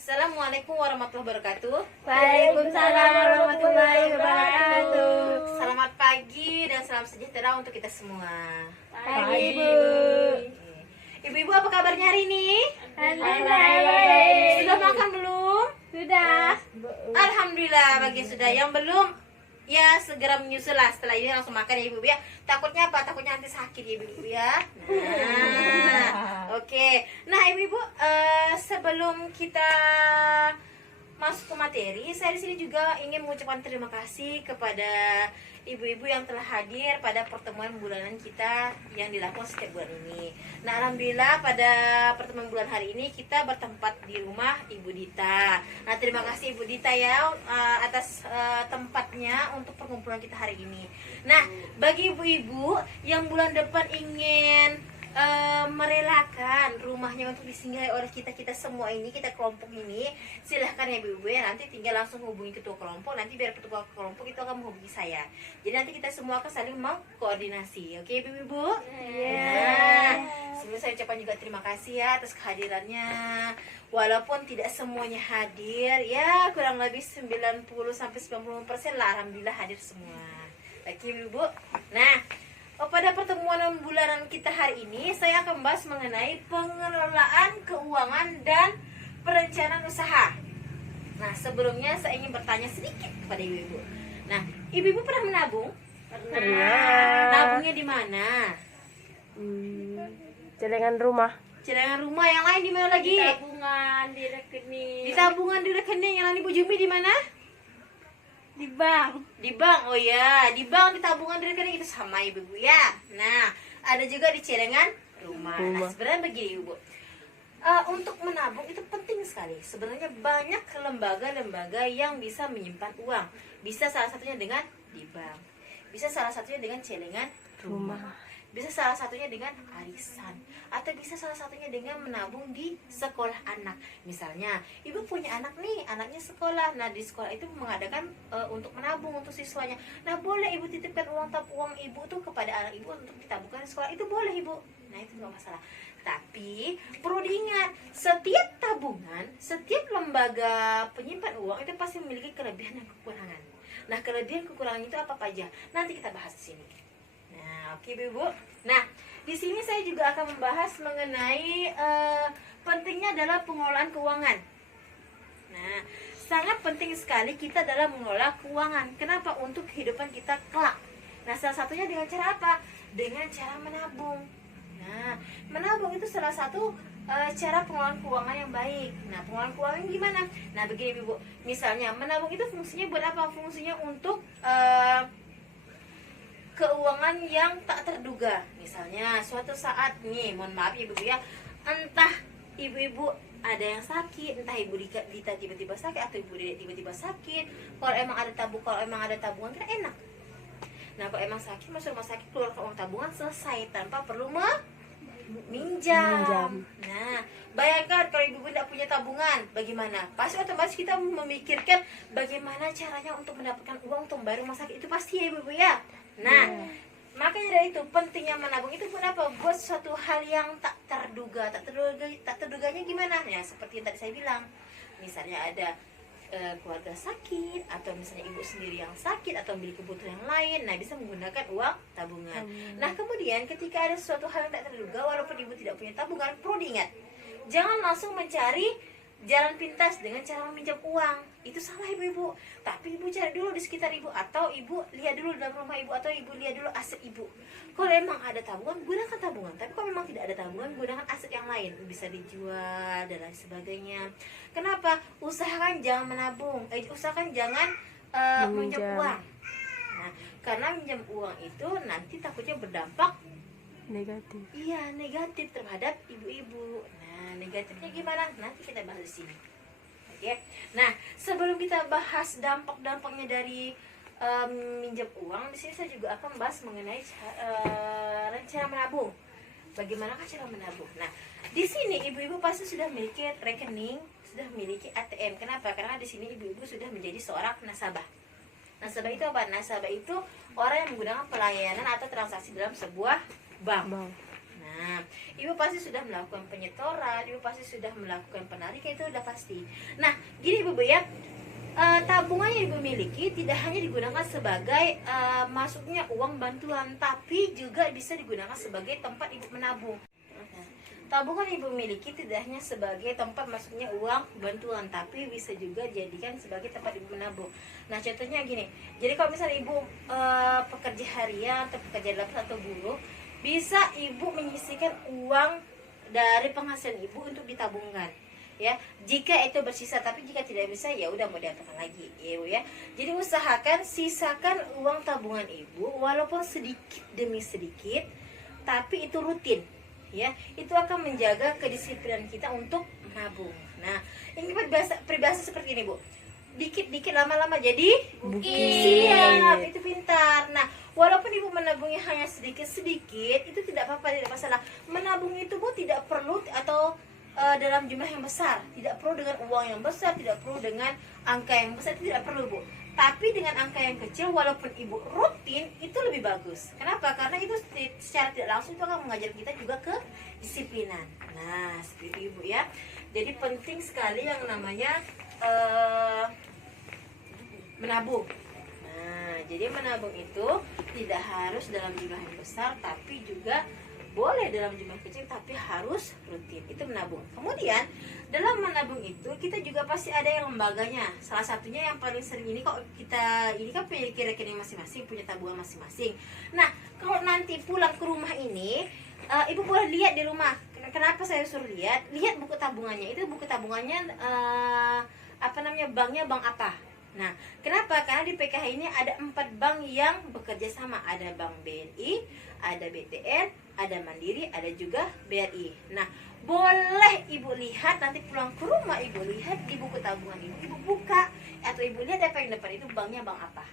Assalamualaikum warahmatullahi wabarakatuh. Waalaikumsalam warahmatullahi wabarakatuh. Selamat pagi dan salam sejahtera untuk kita semua. Pagi, Bu. Ibu-ibu, apa kabarnya hari ini? Alhamdulillah baik. Sudah makan belum? Sudah. Alhamdulillah, bagi sudah. Yang belum, ya segera menyusul lah. Setelah ini langsung makan ya ibu-ibu ya. Takutnya apa? Takutnya nanti sakit ya ibu-ibu ya. Nah, oke. Nah ibu-ibu, sebelum kita masuk ke materi, saya di sini juga ingin mengucapkan terima kasih kepada ibu-ibu yang telah hadir pada pertemuan bulanan kita yang dilakukan setiap bulan ini. Nah, alhamdulillah pada pertemuan bulan hari ini kita bertempat di rumah Ibu Dita. Nah, terima kasih Ibu Dita ya atas tempatnya untuk perkumpulan kita hari ini. Nah, bagi ibu-ibu yang bulan depan ingin merelakan rumahnya untuk disinggahi oleh kita semua ini, kita kelompok ini, silahkan ya ibu-ibu ya, nanti tinggal langsung hubungi ketua kelompok, nanti biar ketua kelompok itu akan menghubungi saya. Jadi nanti kita semua akan saling mengkoordinasi, oke ibu-ibu? Nah, sebelum saya ucapkan juga terima kasih ya atas kehadirannya. Walaupun tidak semuanya hadir, ya kurang lebih 90-90% lah, alhamdulillah hadir semua. Oke ibu-ibu. Nah, pada pertemuan bulanan kita hari ini, saya akan membahas mengenai pengelolaan keuangan dan perencanaan usaha. Nah, sebelumnya saya ingin bertanya sedikit kepada ibu-ibu. Nah, ibu-ibu pernah menabung? Pernah. Nabungnya di mana? Celengan rumah. Celengan rumah. Yang lain di mana lagi? Tabungan di rekening. Di tabungan di rekening. Yang lain Ibu Jumi di mana? Di bank. Di bank. Oh ya, di bank, di tabungan di rekening itu sama ibu-ibu ya. Nah, ada juga di celengan rumah. Nah, sebenarnya begini ibu. Untuk menabung itu penting sekali. Sebenarnya banyak lembaga-lembaga yang bisa menyimpan uang. Bisa salah satunya dengan di bank. Bisa salah satunya dengan celengan rumah. Bisa salah satunya dengan arisan. Atau bisa salah satunya dengan menabung di sekolah anak. Misalnya, ibu punya anak nih, anaknya sekolah. Nah, di sekolah itu mengadakan untuk menabung untuk siswanya. Nah, boleh ibu titipkan uang ibu tuh kepada anak ibu untuk ditabungkan di sekolah. Itu boleh ibu. Nah, itu nggak masalah. Tapi perlu diingat, setiap tabungan, setiap lembaga penyimpan uang itu pasti memiliki kelebihan dan kekurangan. Nah, kelebihan kekurangan itu apa aja? Nanti kita bahas di sini. Nah, oke ibu. Nah, di sini saya juga akan membahas mengenai pentingnya adalah pengelolaan keuangan. Nah, sangat penting sekali kita dalam mengelola keuangan. Kenapa? Untuk kehidupan kita kelak. Nah, salah satunya dengan cara apa? Dengan cara menabung. Nah, menabung itu salah satu cara pengelolaan keuangan yang baik. Nah, pengelolaan keuangan gimana? Nah, begini ibu. Misalnya, menabung itu fungsinya buat apa? Fungsinya untuk keuangan yang tak terduga. Misalnya suatu saat nih, mohon maaf ibu ya, entah ibu-ibu ada yang sakit, entah ibu Dita tiba-tiba sakit atau ibu Dede tiba-tiba sakit. Kalau emang ada tabungan kan enak. Nah, kalau emang sakit masuk rumah sakit, keluar uang tabungan selesai tanpa perlu minjam. Nah, bayangkan kalau ibu tidak punya tabungan, bagaimana? Pasti otomatis kita memikirkan bagaimana caranya untuk mendapatkan uang untuk membayar rumah sakit. Itu pasti ya ibu ya. Nah, makanya dari itu pentingnya menabung itu buat apa? Buat suatu hal yang tak terduga. Tak terduganya gimana? Ya, seperti yang tadi saya bilang. Misalnya ada keluarga sakit, atau misalnya ibu sendiri yang sakit atau memiliki kebutuhan yang lain, nah bisa menggunakan uang tabungan. Nah, kemudian ketika ada suatu hal yang tak terduga, walaupun ibu tidak punya tabungan, perlu diingat, jangan langsung mencari jalan pintas dengan cara meminjam uang. Itu salah ibu-ibu. Tapi ibu cari dulu di sekitar ibu, atau ibu lihat dulu dalam rumah ibu, atau ibu lihat dulu aset ibu. Kalau emang ada tabungan, gunakan tabungan. Tapi kalau memang tidak ada tabungan, gunakan aset yang lain, bisa dijual dan lain sebagainya. Kenapa? Usahakan jangan menabung, usahakan jangan meminjam uang. Nah, karena minjam uang itu nanti takutnya berdampak Negatif. Iya, negatif terhadap ibu-ibu. Nah, negatifnya gimana? Nanti kita bahas di sini. Oke. Nah, sebelum kita bahas dampak-dampaknya dari minjam uang, di sini saya juga akan bahas mengenai rencana menabung. Bagaimanakah cara menabung? Nah, di sini ibu-ibu pasti sudah memiliki rekening, sudah memiliki ATM. Kenapa? Karena di sini ibu-ibu sudah menjadi seorang nasabah. Nasabah itu apa? Nasabah itu orang yang menggunakan pelayanan atau transaksi dalam sebuah bank. Nah, ibu pasti sudah melakukan penyetoran, ibu pasti sudah melakukan penarikan, itu udah pasti. Nah, gini ibu ya, tabungan yang ibu miliki tidak hanya digunakan sebagai masuknya uang bantuan, tapi juga bisa digunakan sebagai tempat ibu menabung. Tabungan ibu miliki tidak hanya sebagai tempat masuknya uang bantuan, tapi bisa juga dijadikan sebagai tempat ibu menabung. Nah, contohnya gini. Jadi kalau misalnya ibu pekerja harian atau pekerja lepas atau buruh, bisa ibu menyisihkan uang dari penghasilan ibu untuk ditabungkan. Ya, jika itu bersisa, tapi jika tidak bisa ya udah mau diapakan lagi, ya Bu ya. Jadi usahakan sisakan uang tabungan ibu walaupun sedikit demi sedikit, tapi itu rutin. Ya, itu akan menjaga kedisiplinan kita untuk menabung. Nah, ini peribahasa seperti ini Bu, dikit-dikit lama-lama jadi Bukit. siap, itu pintar. Nah, walaupun ibu menabungnya hanya sedikit-sedikit, itu tidak apa-apa, tidak masalah. Menabung itu Bu tidak perlu atau dalam jumlah yang besar, tidak perlu dengan uang yang besar, tidak perlu dengan angka yang besar, itu tidak perlu Bu. Tapi dengan angka yang kecil, walaupun ibu rutin, itu lebih bagus. Kenapa? Karena itu secara tidak langsung itu akan mengajar kita juga kedisiplinan. Nah, seperti ibu ya. Jadi penting sekali yang namanya menabung. Nah, jadi menabung itu tidak harus dalam jumlah yang besar, tapi juga boleh dalam jumlah kecil, tapi harus rutin. Itu menabung. Kemudian dalam menabung itu kita juga pasti ada yang lembaganya. Salah satunya yang paling sering ini, kok kita ini kan punya rekening masing-masing, punya tabungan masing-masing. Nah, kalau nanti pulang ke rumah ini, ibu boleh lihat di rumah. Kenapa saya suruh lihat? Lihat buku tabungannya. Itu buku tabungannya banknya bank apa? Nah, kenapa? Karena di PKH ini ada 4 bank yang bekerja sama. Ada Bank BNI, ada BTN, ada Mandiri, ada juga BRI. Nah, boleh ibu lihat nanti pulang ke rumah, ibu lihat di buku tabungan ibu buka, atau ibu lihat apa yang depan itu banknya bank apa.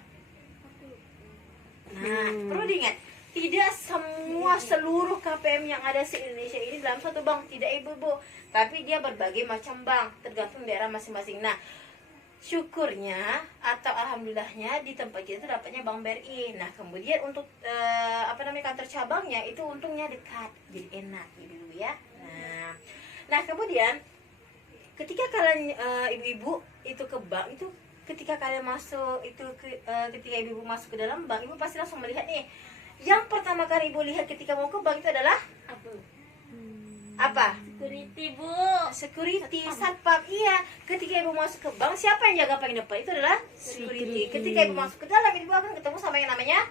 Nah, perlu diingat, tidak semua seluruh KPM yang ada di Indonesia ini dalam satu bank, tidak ibu-ibu, tapi dia berbagai macam bank tergantung daerah masing-masing. Nah, syukurnya atau alhamdulillahnya di tempat kita itu dapatnya Bank BRI. Nah, kemudian untuk kantor cabangnya itu untungnya dekat, jadi enak ibu ya. Nah kemudian ketika kalian ibu-ibu itu ke bank, itu ketika kalian masuk itu ketika ibu masuk ke dalam bank, ibu pasti langsung melihat nih. Yang pertama kali ibu lihat ketika mau ke bank itu adalah apa? Security, Bu. Security, satpam. Iya, ketika ibu masuk ke bank, siapa yang jaga paling depan? Itu adalah security. Ketika ibu masuk ke dalam, ibu akan ketemu sama yang namanya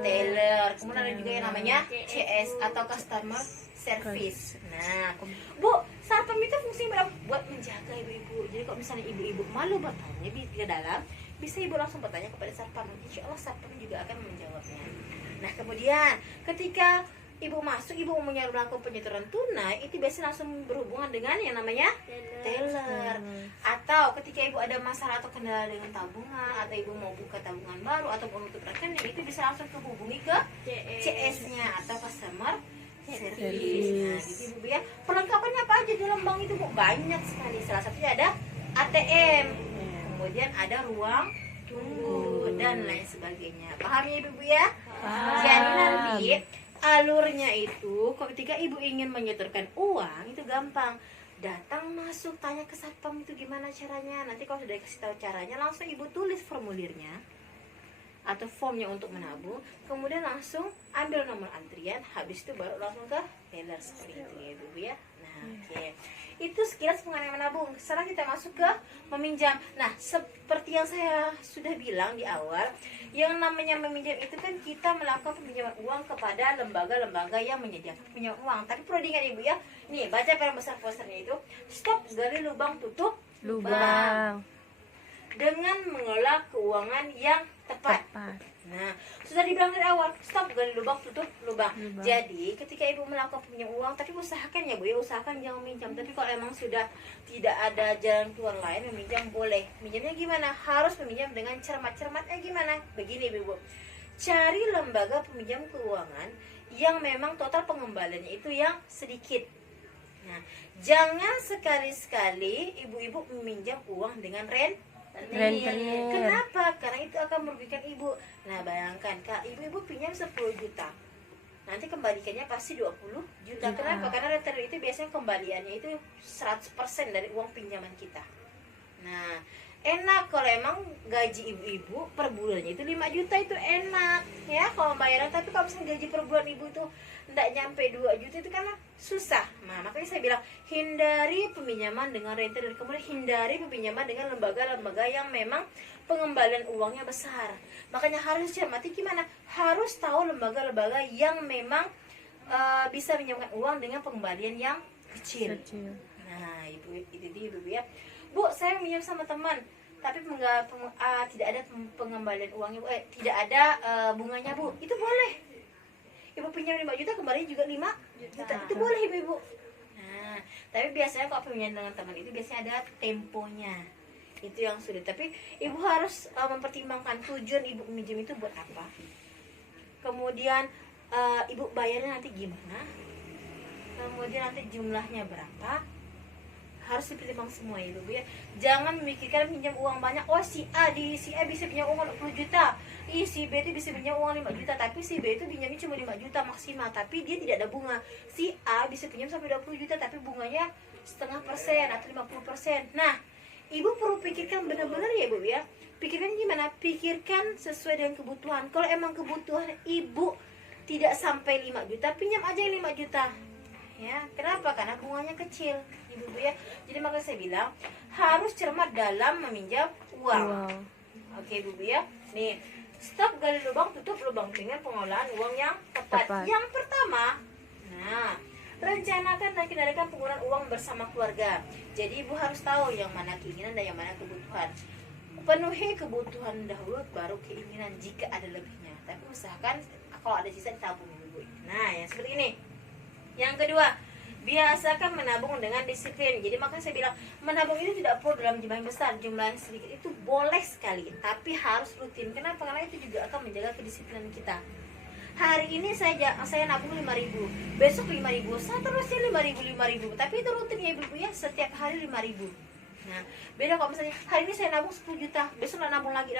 teller. Kemudian ada juga yang namanya CS atau customer service. Nah, Bu, satpam itu fungsinya buat menjaga ibu-ibu. Jadi kalau misalnya ibu-ibu malu bertanya di dalam, bisa ibu langsung bertanya kepada satpam. Insya Allah satpam juga akan menjawabnya. Nah, kemudian ketika ibu masuk, ibu mau melakukan penyetoran tunai, itu biasanya langsung berhubungan dengan yang namanya teller. Atau ketika ibu ada masalah atau kendala dengan tabungan, atau ibu mau buka tabungan baru atau mau tutup rekening, itu bisa langsung kehubungi ke CS-nya atau customer service. Nah, gitu ibu ya. Perlengkapannya apa aja dalam bank itu Bu? Banyak sekali. Salah satunya ada ATM, kemudian ada ruang tunggu dan lain sebagainya. Paham ya ibu ya? Jadi nanti alurnya itu, ketika ibu ingin menyetorkan uang itu gampang, datang masuk tanya ke satpam itu gimana caranya. Nanti kalau sudah kasih tahu caranya, langsung ibu tulis formulirnya atau formnya untuk menabung, kemudian langsung ambil nomor antrian, habis itu baru langsung ke teller seperti itu ya ibu ya. Nah, oke. Itu sekilas mengenai menabung. Sekarang kita masuk ke meminjam. Nah, seperti yang saya sudah bilang di awal, yang namanya meminjam itu kan kita melakukan peminjaman uang kepada lembaga-lembaga yang menyediakan pinjaman uang. Tapi perlu diingat ibu ya, nih baca pada besar posternya itu, stop gali lubang tutup lubang, dengan mengelola keuangan yang tepat. Nah, sudah dibilang dari awal, stop gali lubang tutup lubang. Jadi ketika ibu melakukan pinjam uang, tapi usahakan ya Bu ya, usahakan jangan minjam. Tapi kalau emang sudah tidak ada jalan keluar lain, meminjam boleh. Minjamnya gimana? Harus meminjam dengan cermat. Gimana? Begini Bu, cari lembaga peminjam keuangan yang memang total pengembaliannya itu yang sedikit. Nah, jangan sekali-sekali ibu-ibu meminjam uang dengan rentenir. Kenapa? Karena itu akan merugikan ibu. Nah, bayangkan Kak, ibu-ibu pinjam 10 juta. nanti kembalikannya pasti 20 juta. Kenapa? Karena renter itu biasanya kembaliannya itu 100% dari uang pinjaman kita. Nah, enak kalau emang gaji ibu-ibu per bulannya itu 5 juta itu enak ya kalau bayaran. Tapi kalau misalnya gaji per bulan ibu tuh tidak nyampe 2 juta itu karena susah. Nah, makanya saya bilang hindari peminjaman dengan renter, dan kemudian hindari peminjaman dengan lembaga-lembaga yang memang pengembalian uangnya besar. Makanya harus cermati gimana, harus tahu lembaga-lembaga yang memang bisa minjamkan uang dengan pengembalian yang kecil. Nah, ibu itu dia ibu ya. Bu, saya minjam sama teman, tapi tidak ada pengembalian uangnya, Bu. Tidak ada bunganya, Bu. Itu boleh. Ibu pinjam 5 juta, kembali juga 5 juta. Itu boleh, Ibu. Nah, tapi biasanya kalau pinjam dengan teman itu biasanya ada temponya. Itu yang sulit. Tapi ibu harus mempertimbangkan tujuan ibu minjem itu buat apa. Kemudian ibu bayarnya nanti gimana. Kemudian nanti jumlahnya berapa. Harus dipertimbangkan semua ibu ya. Jangan memikirkan pinjam uang banyak. Oh si A bisa pinjam uang 20 juta. Si B itu bisa pinjam uang 5 juta. Tapi si B itu pinjamnya cuma 5 juta maksimal. Tapi dia tidak ada bunga. Si A bisa pinjam sampai 20 juta. Tapi bunganya 0,5% atau 50%. Nah, ibu perlu pikirkan benar-benar ya ibu ya. Pikirkan gimana? Pikirkan sesuai dengan kebutuhan. Kalau emang kebutuhan ibu tidak sampai 5 juta, pinjam aja yang 5 juta. Ya, kenapa? Karena bunganya kecil, ibu ya. Jadi makanya saya bilang harus cermat dalam meminjam uang. Oke, ibu ya. Nih, stop gali lubang, tutup lubang dengan pengelolaan uang yang tepat. Yang pertama, rencanakan dan kendalikan penggunaan uang bersama keluarga. Jadi ibu harus tahu yang mana keinginan dan yang mana kebutuhan. Penuhi kebutuhan dahulu, baru keinginan jika ada lebihnya. Tapi usahakan kalau ada sisa ditabung ibu. Nah, yang seperti ini. Yang kedua, biasakan menabung dengan disiplin. Jadi makanya saya bilang menabung itu tidak perlu dalam jumlah yang besar, jumlah yang sedikit itu boleh sekali, tapi harus rutin. Kenapa? Karena itu juga akan menjaga kedisiplinan kita. Hari ini saya nabung 5.000, besok 5.000, seterusnya 5.000, tapi itu rutin ya ibu ya, setiap hari 5.000. Nah, beda kalau misalnya hari ini saya nabung 10 juta, besok nabung lagi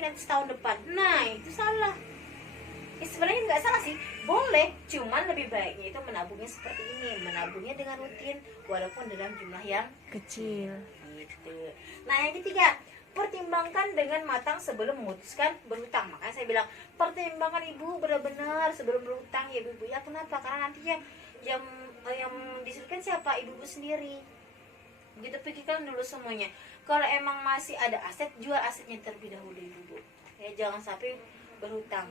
nanti setahun depan. Nah, itu salah. Sebenarnya nggak salah sih, boleh, cuman lebih baiknya itu menabungnya seperti ini, menabungnya dengan rutin walaupun dalam jumlah yang kecil gitu. Nah, yang ketiga, pertimbangkan dengan matang sebelum memutuskan berhutang. Makanya saya bilang pertimbangkan ibu benar-benar sebelum berhutang ya ibu ya. Kenapa? Karena nantinya yang disebutkan siapa? Ibu sendiri. Begitu, pikirkan dulu semuanya. Kalau emang masih ada aset, jual asetnya terlebih dahulu ibu. Ya, jangan sampai berhutang.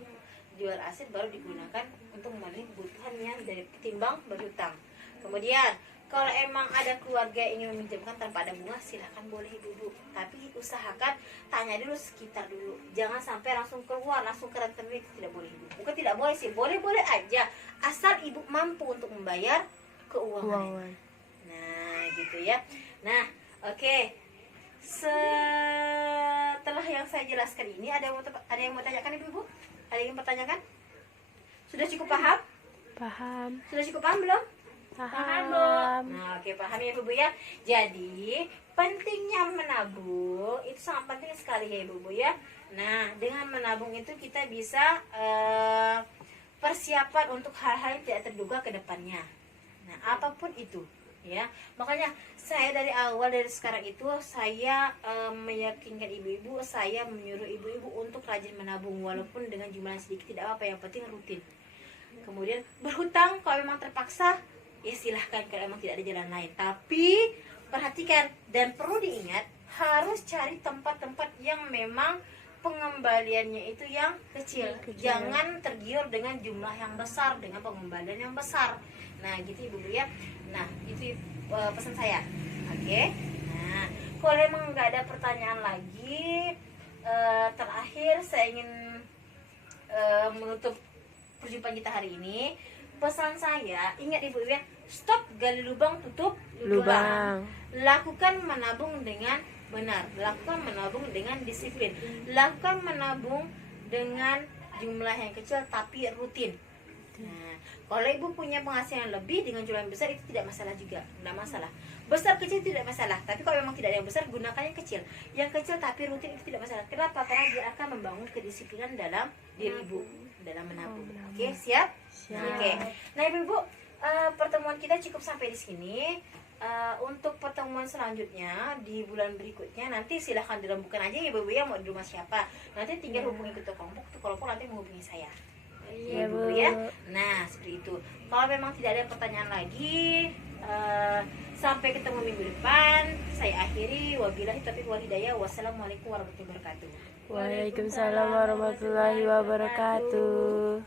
Jual aset baru digunakan untuk memenuhi kebutuhan yang dari ketimbang berhutang. Kemudian kalau emang ada keluarga yang ingin meminjamkan tanpa ada bunga, silahkan boleh ibu. Tapi usahakan tanya dulu sekitar dulu. Jangan sampai langsung keluar, langsung ke rekening, itu tidak boleh ibu. Bukan tidak boleh sih, boleh-boleh aja, asal ibu mampu untuk membayar keuangan. Nah, gitu ya. Nah, oke. Setelah yang saya jelaskan ini, ada yang mau tanyakan ibu-ibu? Ada yang bertanyakan? Sudah cukup paham? Paham. Sudah cukup paham belum? Paham. Nah, oke, paham ya ibu ya. Jadi pentingnya menabung itu sangat penting sekali ya ibu ya. Nah, dengan menabung itu kita bisa persiapan untuk hal-hal yang tidak terduga ke depannya. Nah, apapun itu ya. Makanya saya dari awal, dari sekarang itu saya meyakinkan ibu-ibu, saya menyuruh ibu-ibu untuk rajin menabung walaupun dengan jumlah sedikit, tidak apa, yang penting rutin. Kemudian berhutang kalau memang terpaksa ya silahkan, kalau memang tidak ada jalan lain. Tapi perhatikan dan perlu diingat, harus cari tempat-tempat yang memang pengembaliannya itu yang kecil. Jangan tergiur dengan jumlah yang besar, dengan pengembalian yang besar. Nah, gitu ibu ya. Nah, itu pesan saya. Oke. Nah, kalau emang nggak ada pertanyaan lagi, terakhir saya ingin menutup perjumpaan kita hari ini. Pesan saya, ingat ibu ya, stop gali lubang, tutup lubang. Lakukan menabung dengan benar, lakukan menabung dengan disiplin, lakukan menabung dengan jumlah yang kecil tapi rutin. Nah, kalau ibu punya penghasilan lebih dengan jumlah yang besar, itu tidak masalah juga, tidak masalah. Besar kecil tidak masalah, tapi kalau memang tidak ada yang besar, gunakan yang kecil. Yang kecil tapi rutin itu tidak masalah. Kenapa? Karena dia akan membangun kedisiplinan dalam diri ibu dalam menabung. Oke, siap? Oke. Nah, Ibu-ibu, pertemuan kita cukup sampai di sini. Untuk pertemuan selanjutnya di bulan berikutnya nanti silahkan dirembukan aja ya Ibu-ibu ya, mau di rumah siapa. Nanti tinggal hubungi ketua kelompok nanti menghubungi saya. Iya, Ibu Bu. ya. Nah, seperti itu. Kalau memang tidak ada pertanyaan lagi, sampai ketemu minggu depan. Saya akhiri. Wabillahi taufiq wal hidayah. Wassalamualaikum warahmatullahi wabarakatuh. Waalaikumsalam warahmatullahi wabarakatuh.